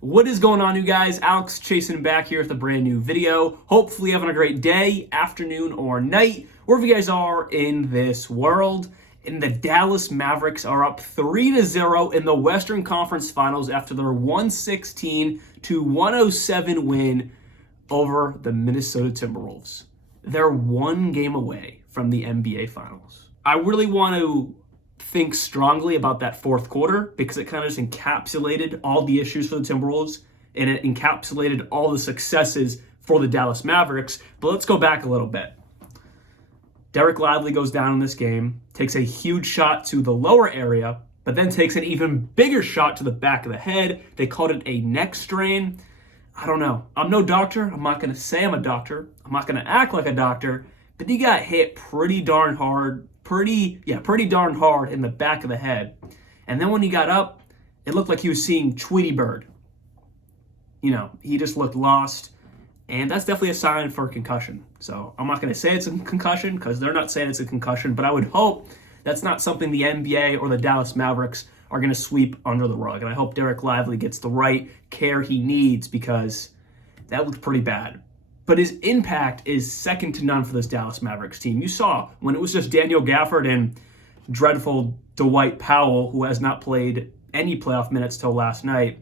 What is going on, you guys? Alex chasing back here with a brand new video. Hopefully having a great day, afternoon, or night, wherever you guys are in this world. And the Dallas Mavericks are up 3-0 in the Western Conference Finals after their 116-107 win over the Minnesota Timberwolves. They're one game away from the NBA Finals. I really want to think strongly about that fourth quarter because it kind of just encapsulated all the issues for the Timberwolves and it encapsulated all the successes for the Dallas Mavericks. But let's go back a little bit. Derek Lively goes down in this game, takes a huge shot to the lower area, but then takes an even bigger shot to the back of the head. They called it a neck strain. I don't know. I'm no doctor. I'm not going to say I'm a doctor. I'm not going to act like a doctor, but he got hit pretty darn hard in the back of the head. And then when he got up, it looked like he was seeing Tweety Bird. You know, he just looked lost. And that's definitely a sign for a concussion. So I'm not going to say it's a concussion because they're not saying it's a concussion, but I would hope that's not something the NBA or the Dallas Mavericks are going to sweep under the rug. And I hope Derek Lively gets the right care he needs because that looked pretty bad. But his impact is second to none for this Dallas Mavericks team. You saw when it was just Daniel Gafford and dreadful Dwight Powell, who has not played any playoff minutes till last night.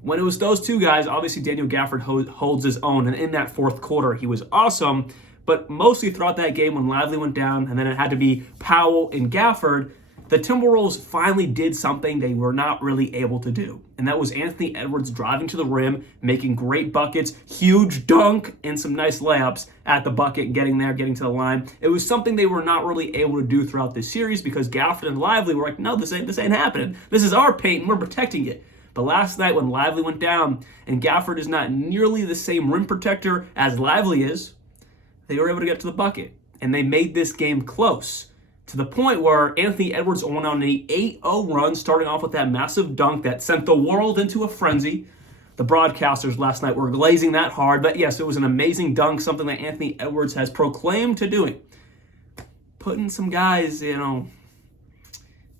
When it was those two guys, obviously Daniel Gafford holds his own, and in that fourth quarter, he was awesome. But mostly throughout that game when Lively went down, and then it had to be Powell and Gafford, the Timberwolves finally did something they were not really able to do. And that was Anthony Edwards driving to the rim, making great buckets, huge dunk, and some nice layups at the bucket, getting to the line. It was something they were not really able to do throughout this series because Gafford and Lively were like, no, this ain't happening. This is our paint, and we're protecting it. But last night when Lively went down, and Gafford is not nearly the same rim protector as Lively is, they were able to get to the bucket. And they made this game close, to the point where Anthony Edwards went on an 8-0 run, starting off with that massive dunk that sent the world into a frenzy. The broadcasters last night were glazing that hard, but yes, it was an amazing dunk, something that Anthony Edwards has proclaimed to doing. Putting some guys, into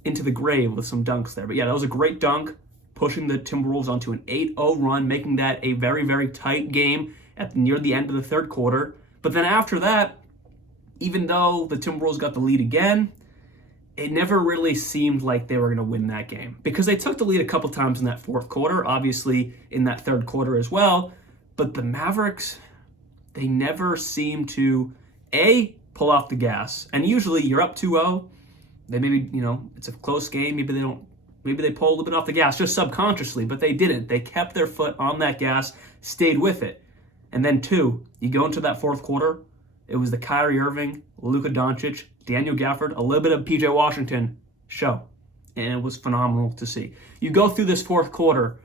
the grave with some dunks there. But yeah, that was a great dunk, pushing the Timberwolves onto an 8-0 run, making that a very, very tight game near the end of the third quarter. But then after that, even though the Timberwolves got the lead again, it never really seemed like they were going to win that game because they took the lead a couple times in that fourth quarter, obviously in that third quarter as well. But the Mavericks, they never seem to, pull off the gas. And usually you're up 2-0, they maybe, it's a close game, maybe they pull a little bit off the gas just subconsciously, but they didn't. They kept their foot on that gas, stayed with it. And then you go into that fourth quarter, it was the Kyrie Irving, Luka Doncic, Daniel Gafford, a little bit of PJ Washington show. And it was phenomenal to see. You go through this fourth quarter,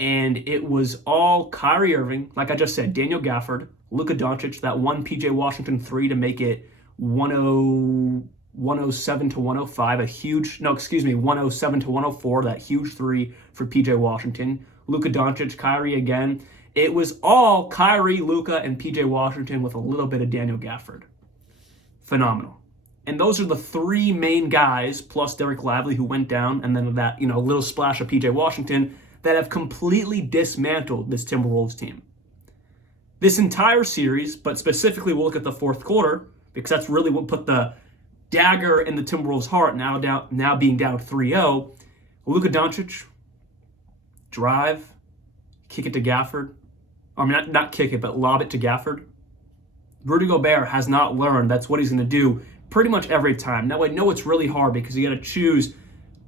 and it was all Kyrie Irving, like I just said, Daniel Gafford, Luka Doncic, that one PJ Washington three to make it 107 to 105, 107 to 104, that huge three for PJ Washington. Luka Doncic, Kyrie again. It was all Kyrie, Luka, and PJ Washington with a little bit of Daniel Gafford. Phenomenal. And those are the three main guys, plus Derek Lively, who went down, and then that, little splash of PJ Washington, that have completely dismantled this Timberwolves team. This entire series, but specifically we'll look at the fourth quarter, because that's really what put the dagger in the Timberwolves' heart, now being down 3-0. Luka Doncic, drive, kick it to Gafford. I mean, not kick it, but lob it to Gafford. Rudy Gobert has not learned that's what he's going to do pretty much every time. Now, I know it's really hard because you got to choose,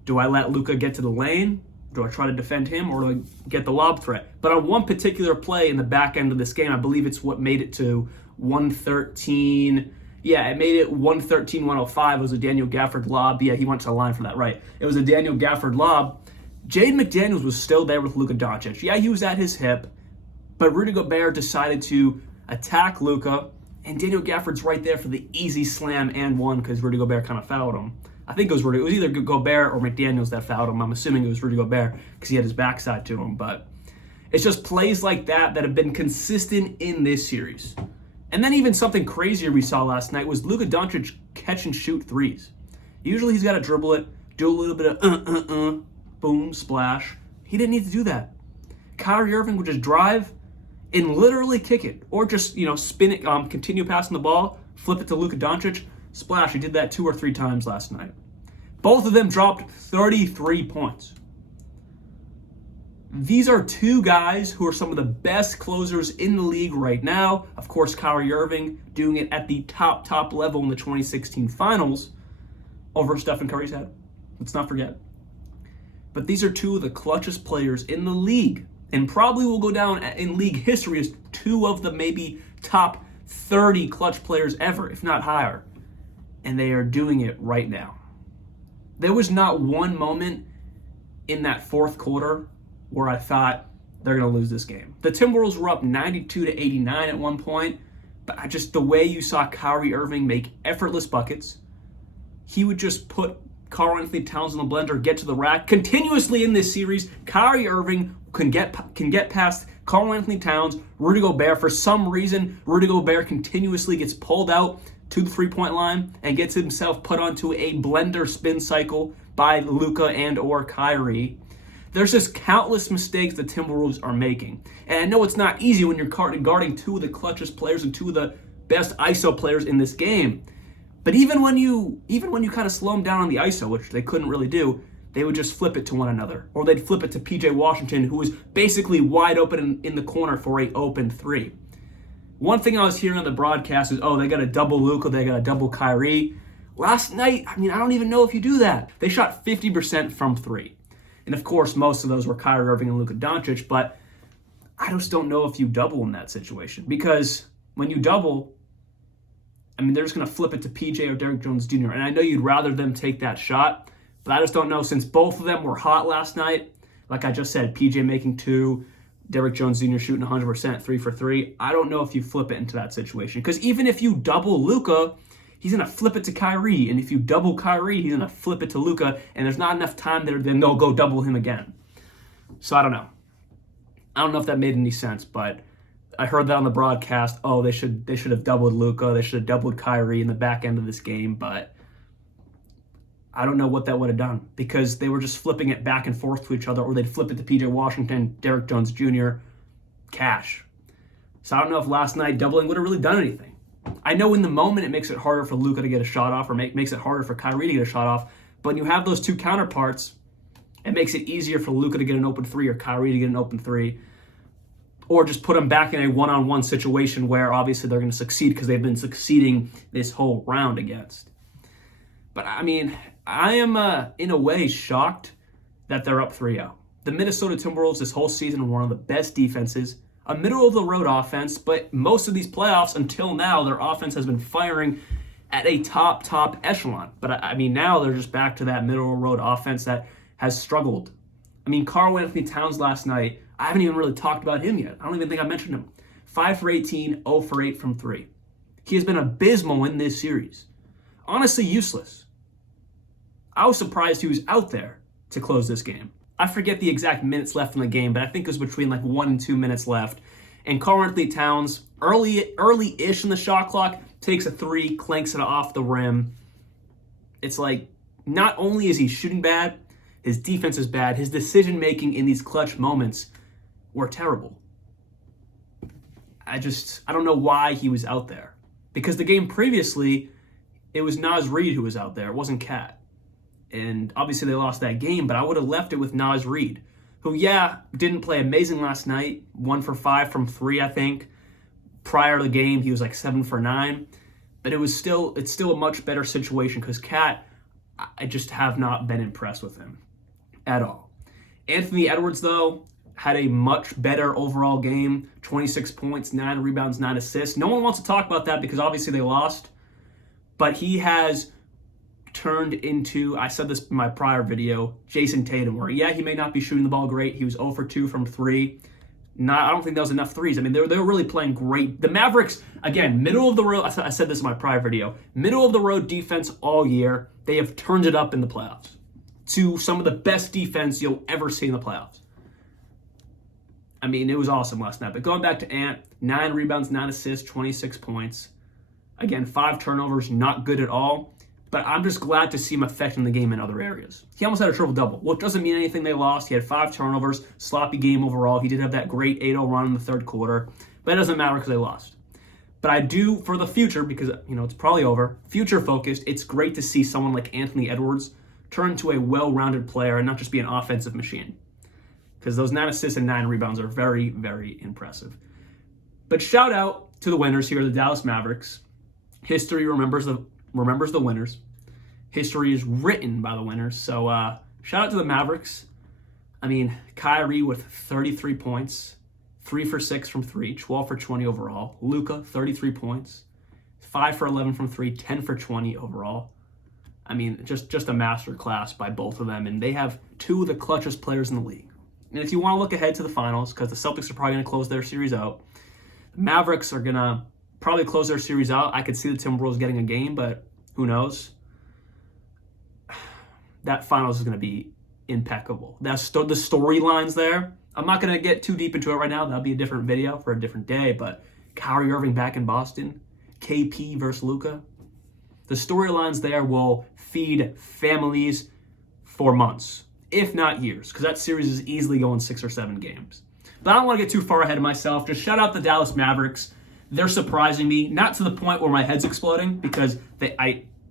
do I let Luka get to the lane? Do I try to defend him, or do I get the lob threat? But on one particular play in the back end of this game, I believe it's what made it to 113. Yeah, it made it 113-105. It was a Daniel Gafford lob. Yeah, he went to the line for that, right. It was a Daniel Gafford lob. Jaden McDaniels was still there with Luka Doncic. Yeah, he was at his hip, but Rudy Gobert decided to attack Luka, and Daniel Gafford's right there for the easy slam and one because Rudy Gobert kind of fouled him. I think it was Rudy. It was either Gobert or McDaniels that fouled him. I'm assuming it was Rudy Gobert because he had his backside to him, but it's just plays like that have been consistent in this series. And then even something crazier we saw last night was Luka Doncic catch and shoot threes. Usually he's got to dribble it, do a little bit of boom, splash. He didn't need to do that. Kyrie Irving would just drive and literally kick it, or just spin it, continue passing the ball, flip it to Luka Doncic, splash. He did that 2 or 3 times last night. Both of them dropped 33 points. These are 2 guys who are some of the best closers in the league right now. Of course, Kyrie Irving doing it at the top level in the 2016 finals over Stephen Curry's head. Let's not forget. But these are 2 of the clutchest players in the league, and probably will go down in league history as 2 of the maybe top 30 clutch players ever, if not higher. And they are doing it right now. There was not one moment in that fourth quarter where I thought they're going to lose this game. The Timberwolves were up 92-89 at one point, but the way you saw Kyrie Irving make effortless buckets, he would just put Karl-Anthony Towns in the blender, get to the rack. Continuously in this series, Kyrie Irving can get past Karl-Anthony Towns, Rudy Gobert. For some reason, Rudy Gobert continuously gets pulled out to the three-point line and gets himself put onto a blender spin cycle by Luka and or Kyrie. There's just countless mistakes the Timberwolves are making. And I know it's not easy when you're guarding 2 of the clutchest players and 2 of the best ISO players in this game. But even when you kind of slow them down on the ISO, which they couldn't really do, they would just flip it to one another. Or they'd flip it to PJ Washington, who was basically wide open in the corner for an open 3. One thing I was hearing on the broadcast is, they got to double Luka, they got to double Kyrie. Last night, I don't even know if you do that. They shot 50% from 3. And of course, most of those were Kyrie Irving and Luka Doncic, but I just don't know if you double in that situation. Because when you double, they're just going to flip it to PJ or Derrick Jones Jr. And I know you'd rather them take that shot, but I just don't know. Since both of them were hot last night, like I just said, PJ making 2, Derrick Jones Jr. shooting 100%, 3 for 3, I don't know if you flip it into that situation. Because even if you double Luka, he's going to flip it to Kyrie. And if you double Kyrie, he's going to flip it to Luka. And there's not enough time there, then they'll go double him again. So I don't know. I don't know if that made any sense, but I heard that on the broadcast. They should have doubled Luka. They should have doubled Kyrie in the back end of this game. But I don't know what that would have done, because they were just flipping it back and forth to each other, or they'd flip it to PJ Washington, Derrick Jones Jr., cash. So I don't know if last night doubling would have really done anything. I know in the moment it makes it harder for Luka to get a shot off, or makes it harder for Kyrie to get a shot off, but when you have those 2 counterparts, it makes it easier for Luka to get an open 3 or Kyrie to get an open 3, or just put them back in a one-on-one situation where obviously they're going to succeed because they've been succeeding this whole round against. But I am in a way shocked that they're up 3-0. The Minnesota Timberwolves this whole season are one of the best defenses, a middle-of-the-road offense, but most of these playoffs until now, their offense has been firing at a top echelon. But now they're just back to that middle-of-the-road offense that has struggled. Karl-Anthony Towns last night, I haven't even really talked about him yet. I don't even think I mentioned him. 5 for 18, 0 for 8 from 3. He has been abysmal in this series. Honestly, useless. I was surprised he was out there to close this game. I forget the exact minutes left in the game, but I think it was between 1 and 2 minutes left. And Karl-Anthony Towns, early-ish in the shot clock, takes a 3, clanks it off the rim. It's not only is he shooting bad, his defense is bad. His decision-making in these clutch moments were terrible. I don't know why he was out there. Because the game previously, it was Naz Reid who was out there. It wasn't Cat. And obviously they lost that game, but I would have left it with Naz Reid, who, didn't play amazing last night. 1 for 5 from 3, I think. Prior to the game, he was 7 for 9. But it's still a much better situation because Cat, I just have not been impressed with him at all. Anthony Edwards, though, had a much better overall game. 26 points, 9 rebounds, 9 assists. No one wants to talk about that because obviously they lost. But he has turned into, I said this in my prior video, Jason Tatum, where he may not be shooting the ball great. He was 0 for 2 from 3. I don't think that was enough threes. They were really playing great. The Mavericks, again, middle of the road, I said this in my prior video, middle of the road defense all year. They have turned it up in the playoffs to some of the best defense you'll ever see in the playoffs. It was awesome last night. But going back to Ant, 9 rebounds, 9 assists, 26 points. Again, 5 turnovers, not good at all. but I'm just glad to see him affecting the game in other areas. He almost had a triple-double. Well, it doesn't mean anything they lost. He had 5 turnovers, sloppy game overall. He did have that great 8-0 run in the third quarter, but it doesn't matter because they lost. But I do, for the future, because it's probably over, future-focused, it's great to see someone like Anthony Edwards turn into a well-rounded player and not just be an offensive machine. Because those 9 assists and 9 rebounds are very, very impressive. But shout out to the winners here, the Dallas Mavericks. History remembers the winners. History is written by the winners. So shout out to the Mavericks. I mean, Kyrie with 33 points, 3 for 6 from 3, 12 for 20 overall. Luka, 33 points, 5 for 11 from 3, 10 for 20 overall. I mean, just a master class by both of them. And they have 2 of the clutchest players in the league. And if you want to look ahead to the finals, because the Celtics are probably going to close their series out, the Mavericks are going to probably close their series out. I could see the Timberwolves getting a game, but who knows? That finals is going to be impeccable. The storylines there, I'm not going to get too deep into it right now. That'll be a different video for a different day, but Kyrie Irving back in Boston, KP versus Luka. The storylines there will feed families for months, if not years, because that series is easily going 6 or 7 games. But I don't want to get too far ahead of myself. Just shout out the Dallas Mavericks. They're surprising me, not to the point where my head's exploding, because they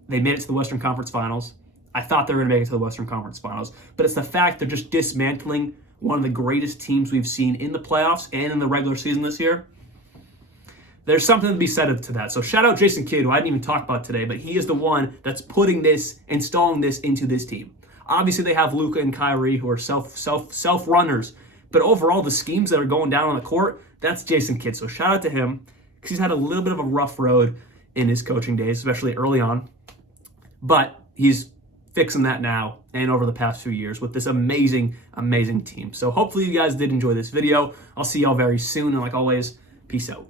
made it to the Western Conference Finals. I thought they were going to make it to the Western Conference Finals, but it's the fact they're just dismantling one of the greatest teams we've seen in the playoffs and in the regular season this year. There's something to be said to that. So shout out Jason Kidd, who I didn't even talk about today, but he is the one that's installing this into this team. Obviously, they have Luka and Kyrie, who are self runners, but overall, the schemes that are going down on the court, that's Jason Kidd. So shout out to him, because he's had a little bit of a rough road in his coaching days, especially early on. But he's fixing that now and over the past few years with this amazing, amazing team. So hopefully you guys did enjoy this video. I'll see y'all very soon. And like always, peace out.